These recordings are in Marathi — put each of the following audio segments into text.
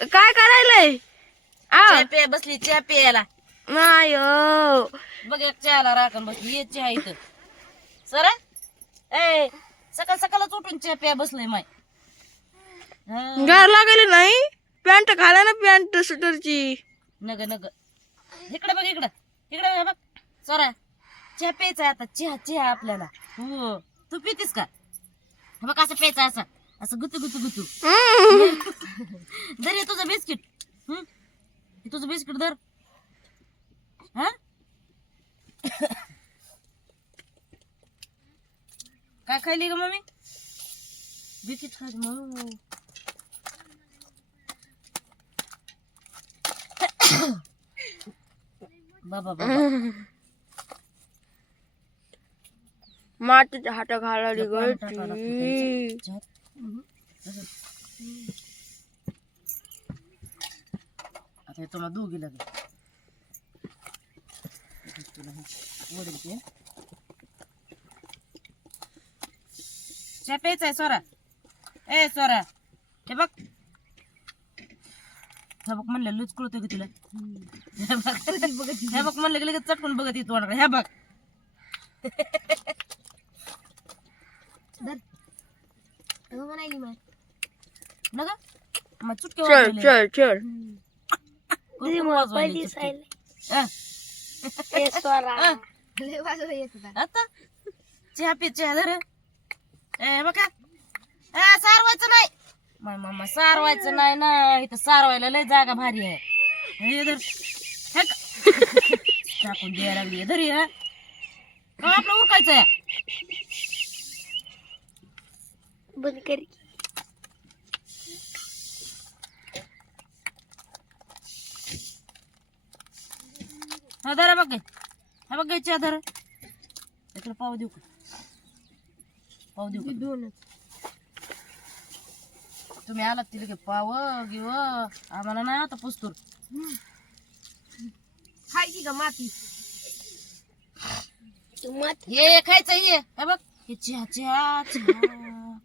काय करायलंय चहा पे बसली चहा प्यायला. नाही बघ एक चहाला राखण बसली ये चहा इथं सर ए सकाळ सकाळच उठून चहा प्या बसलंय माय. गार लागले नाही पॅन्ट घाला ना पॅन्ट स्वेटरची. नग नग इकडे बघ इकडं इकडे बघ सोरा चहा प्यायचा आता चहा चहा आपल्याला. हो तू पितीस का? बघ असं प्यायचं असं असं गुतू गुतू गुतू. धर हे तुझं बिस्किट. हे तुझं बिस्किट धर. हा काय खायली ग मम्मी? बिस्किट खायची मग. बाबा बाबा मातीच्या हात घालायला गळती. आता तुला दोघी लागेल वडील ते चहा प्यायचा आहे सोरा. ए सोरा हे बघ हे बघ म्हणलं लूच कळतोय का तुला? हे बघ म्हणलं की लगेच चटकून बघत येतो वाटत. हे बघ न ग मग चुटके चल चल चल आता चहा पी चहा धर. ए बघा सारवायचं नाही माय मामा सारवायचं नाही ना. इथं सारवायला लय जागा भारी आहे. हे धर हे टाकून द्यायला लागली धरी. हा आपलं उरकायचं आहे. बंद कर. हा धरा बघ हा बघ चहा धर. इकडे पाव देऊ का? पाव देऊ का? तुम्ही आलात तिला की पाव घेऊ आम्हाला नाही आता पुस्तूर खायची का माती? हे खायचं ये हे बघ हे चहा चहा चहा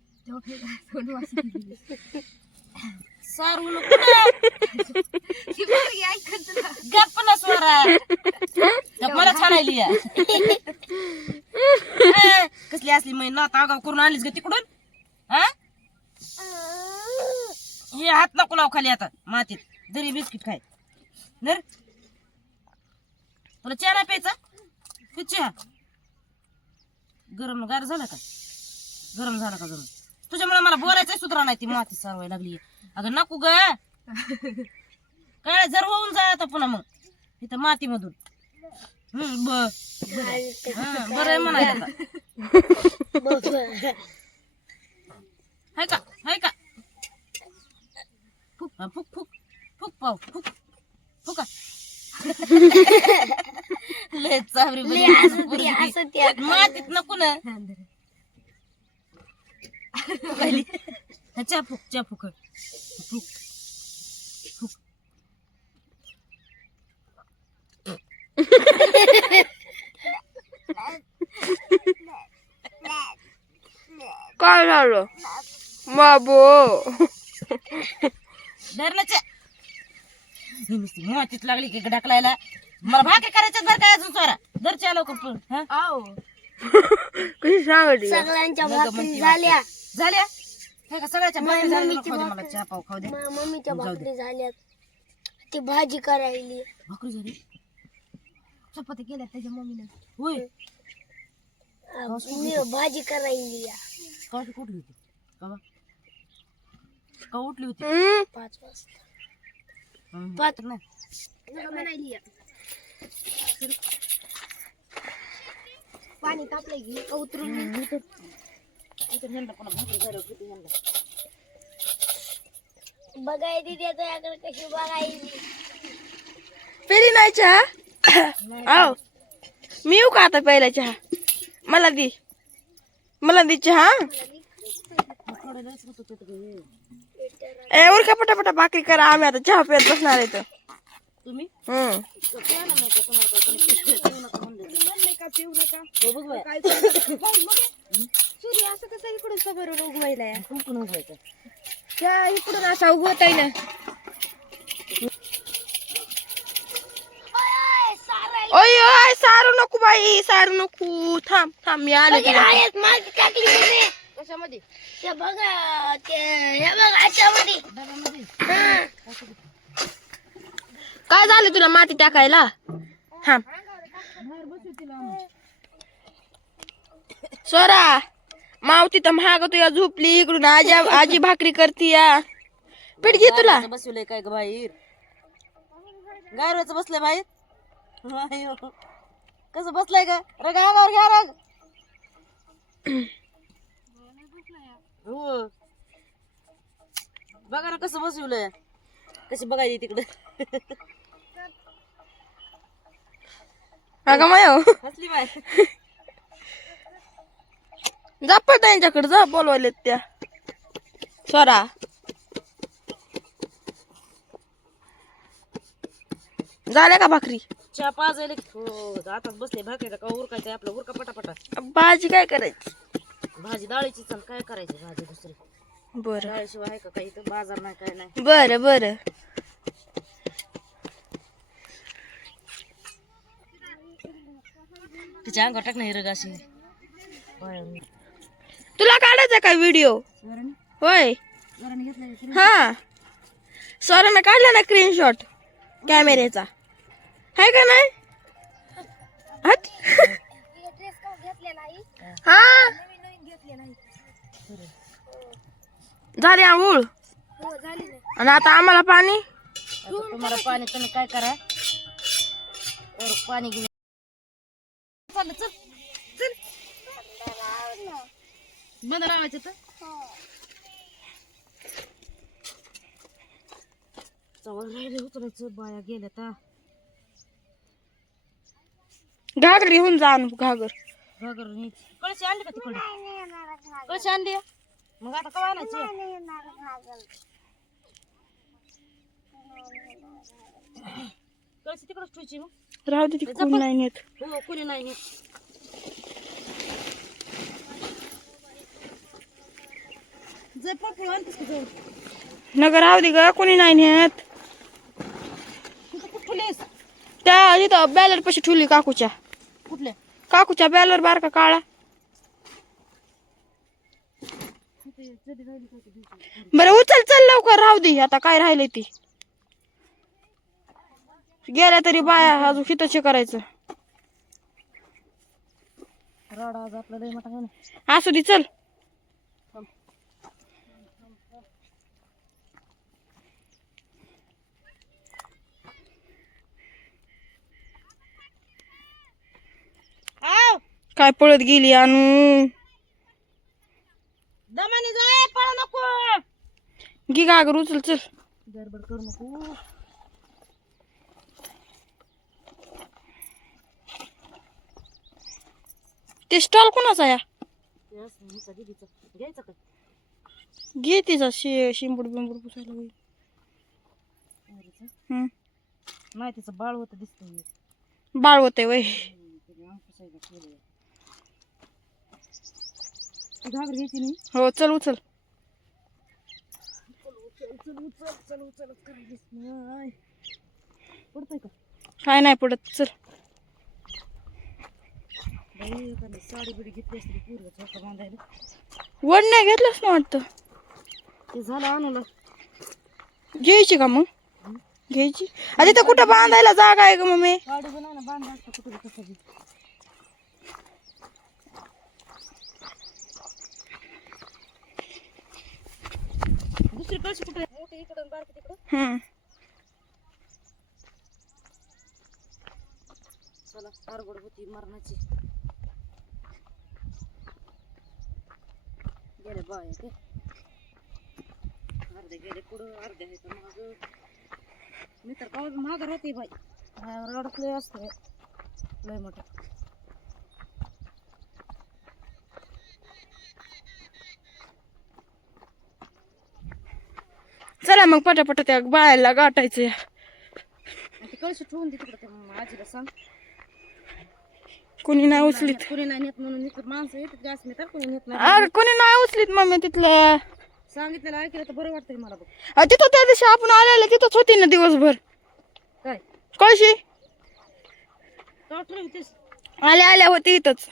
सारू नको ना. गप्प ना स्वरा मला छाणायली कसली असली मै नात आगाव करून आलीस ग तिकडून. हा हे हात नको लाव खाली आता मातीत. दरी बिस्किट खाय नर. तुला चहा नाही प्यायचा? हे चहा गरम गार झाला का? गरम झाला का? गरम तुझ्यामुळे मला बोलायचं सुधरा नाही. ती माती सारवाय लागली. अगं नको ग काय जर होऊन जाय आता पुन्हा मग इथं माती मधून. बरं म्हणायला हाय का हाय का? फुक फुक फुक फुक पाव फुक फुका. लय चावरी मातीत नको ना. चहा फुक चहा फुक फुक फुक. काय झालं बाबू? धरणाच्या मातीत लागली की ढकलायला. मला भाकरी करायच्यात बरं काय अजून सोरा. धर चहा लवकर. कशी सांगली? सगळ्यांच्या भाकरी झाल्या झाल्या हे का सगळ्याच्या भाकरी झाल्या. खाऊ दे मला चहा पाव खाऊ दे. मम्मीच्या भाकरी झाल्या. ती भाजी करायली. भाकरी झाली चपाती केल्या त्याच्या मम्मीने. होय मी भाजी करायली. का कुठली होती का का उठली होती? 5 वाजता. पाच नाही पाणी तापलंय की उतरून बघाय दिदी त्याकडे कशी बघायची. पेली नाही चहा? आव मी येऊ का आता पहिला चहा? मला दे चहा. ए उरका पटापटा भाकरी करा. आम्ही आता चहा पित बसणार आहे. तुम्ही सूर्य असं कसं इकडून समोरून उगवायला कुंकून उगवायचं. त्या इकडून असा उगवत आहे ना. ओय ओय सारू नको बाई, सारू नको. थांब थांब, मी आले तुला. आहेत माझी टाकली मम्मी. कशामध्ये? ते बघा ते हे बघा याच्यामध्ये. डब्यामध्ये? हा. काय झालं तुला माती टाकायला? थांब बाहेर बसू तिला. स्वरा, माव तिथं महाग तुया झोपली, इकडून आजी भाकरी करती या. पीठ घे तुला. बसवलंय काय ग बाहेर? गारवाचं बसलंय बाहेर. अयो. कसं बसलाय का? रग अंगावर घ्या रग. हो. बघा ना कसं बसवलंय. कशी बघायची तिकडे. अगं मायो, हसली बाय. जा पण त्यांच्याकडे जा, बोलवायलेत त्या. स्वरा, झाल्या का भाकरी? चहा पाजायला हो आताच बसले भाकरीला का उरकायचं आपलं उरका पटापटा. भाजी काय करायची? भाजी डाळीची चल काय करायची भाजी दुसरी बरं डाळीशिवाय आहे का काही तर बाजार नाही काय नाही. बरं बरं. तिच्या अंगावर टाक नाही रग अशी. तुला काढायचा का व्हिडिओ? होय हा, स्वरानं काढला ना स्क्रीनशॉट कॅमेऱ्याचा, हाय का नाही? हट. हा झाली आंघोळ आणि आता आम्हाला पाणी. तुम्हाला पाणी तुम्ही काय करा वर पाणी घेऊन चाललं. चल चल बंद लावायचं तर चवळ राहिले उतरायचं. बाया गेल्या तर घागर घेऊन जा आणू, घागर. घागर कळशी आणली का तिकडे? कळशी आणली मग आता कवा आणायची? कळशी तिकडच ठेवायची मग. राहू दे, ती कोण नाही नेत. हो कोणी नाही नेत. जय पकडू आणतेस का जाऊन? नगर राहू दे ग, कोणी नाही नेत. तिथं कुठं ठेवलीस? त्या इथं बॅलर पशी ठेवली काकूच्या. कुठल्या? काकूच्या बॅलर बारका काळा. बरं उचल, चल लवकर, राहू दे आता काय राहिलंय ती. गेल्या तरी बाया अजून हितच करायचं. राडा आज आपला लय मोठा आहे ना. असू दे चल. आव काय पळत गेली आणू. दमाने जाय पळ नको. घे घागर उचल, चल. गडबड करू नको. ते स्टॉल कोणाचा या? दीदीचं घ्यायचं का? घे तिचा शिंबूड बिंबूड पुसायला होईल. हम्म, नाही तिचं बाळ होतं दिसतंय. बाळ होते वय. घागर घ्यायची नाही. हो चल उचल. पडतंय का? काय नाही पडत, चल. साडी बिडी घेतली असते पूर्व झोका बांधायला. वडण्या घेतलंच ना वाटतं. ते झालं आणलं. घ्यायची का मग? घ्यायची. आधी तर कुठं बांधायला जागा आहे का मम्मी? साडी पण ना बांधला असतं कुठे कसं बी. दुसरी कळशी कुठे मोठी इकडं बारकी तिकडं. चला आरगड होती मरणाची. गेले बाय ते अर्धे गेले पुढं अर्धे आहे तर माग. मी तर का माग राहते बाई. रडकले असते लय मोठं. चला मग पटापट त्या बायाला गाठायचं. ती कळशी ठेवून दे तिकडं. त्या आजीला सांग कोणी नाही उचलीत. कोणी नाही नेत म्हणून इथं माणसं येतात जास्त नेतात कोणी नेत नाही. अरे कोणी नाही उचलीत मम्मी तिथलं. सांगितलेलं ऐकलं तर बरं वाटतंय मला बघ. तिथं त्या दिवशी आपण आलेलं तिथंच होती ना दिवसभर. काय कळशी का ठेवतीस? आल्या आल्या होती इथंच